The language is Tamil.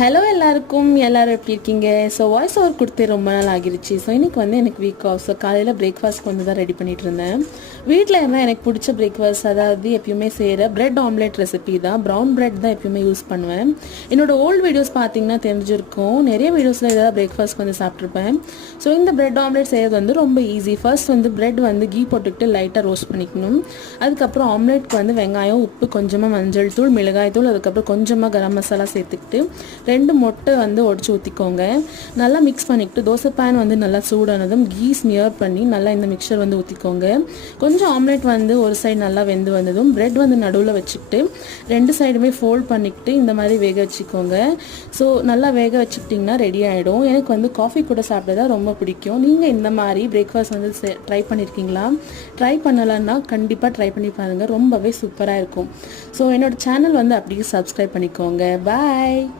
ஹலோ எல்லாருக்கும் எல்லாரும் எப்படி இருக்கீங்க? ஸோ வாய்ஸ் ஓவர் கொடுத்து ரொம்ப நாள் ஆகிருச்சு. ஸோ இன்றைக்கி வந்து எனக்கு வீக் ஆஃப். ஸோ காலையில் பிரேக்ஃபாஸ்ட்க்கு வந்து தான் ரெடி பண்ணிகிட்டு இருந்தேன். வீட்டில் இருந்தால் எனக்கு பிடிச்ச பிரேக்ஃபாஸ்ட், அதாவது எப்பயுமே செய்கிற பிரெட் ஆம்லேட் ரெசிபி தான். ப்ரௌன் பிரெட் தான் எப்பயுமே யூஸ் பண்ணுவேன். என்னோட ஓல்டு வீடியோஸ் பார்த்தீங்கன்னா தெரிஞ்சிருக்கும். நிறைய வீடியோஸில் ஏதாவது பிரேக்ஃபாஸ்ட் வந்து சாப்பிட்ருப்பேன். ஸோ இந்த பிரெட் ஆம்லேட் செய்கிறது வந்து ரொம்ப ஈஸி. ஃபர்ஸ்ட் வந்து பிரெட் வந்து கீ போட்டுக்கிட்டு லைட்டாக ரோஸ்ட் பண்ணிக்கணும். அதுக்கப்புறம் ஆம்லேட்க்கு வந்து வெங்காயம், உப்பு, கொஞ்சமாக மஞ்சள் தூள், மிளகாய் தூள், அதுக்கப்புறம் கொஞ்சமாக கரம் மசாலா சேர்த்துக்கிட்டு 2 முட்டை வந்து உடச்சி ஊற்றிக்கோங்க. நல்லா மிக்ஸ் பண்ணிக்கிட்டு தோசை பேன் வந்து நல்லா சூடானதும் கீ ஸ்மியர் பண்ணி நல்லா இந்த மிக்சர் வந்து ஊற்றிக்கோங்க. கொஞ்சம் ஆம்லேட் வந்து ஒரு சைடு நல்லா வெந்து வந்ததும் பிரெட் வந்து நடுவில் வச்சுக்கிட்டு 2 சைடுமே ஃபோல்ட் பண்ணிக்கிட்டு இந்த மாதிரி வேக வச்சுக்கோங்க. ஸோ நல்லா வேக வச்சுக்கிட்டிங்கன்னா ரெடி ஆகிடும். எனக்கு வந்து காஃபி கூட சாப்பிட்டதா ரொம்ப பிடிக்கும். நீங்கள் இந்த மாதிரி பிரேக்ஃபாஸ்ட் வந்து ட்ரை பண்ணியிருக்கீங்களா? ட்ரை பண்ணலைன்னா கண்டிப்பாக ட்ரை பண்ணி பாருங்கள். ரொம்பவே சூப்பராக இருக்கும். ஸோ என்னோடய சேனல் வந்து அப்படியே சப்ஸ்கிரைப் பண்ணிக்கோங்க. பாய்.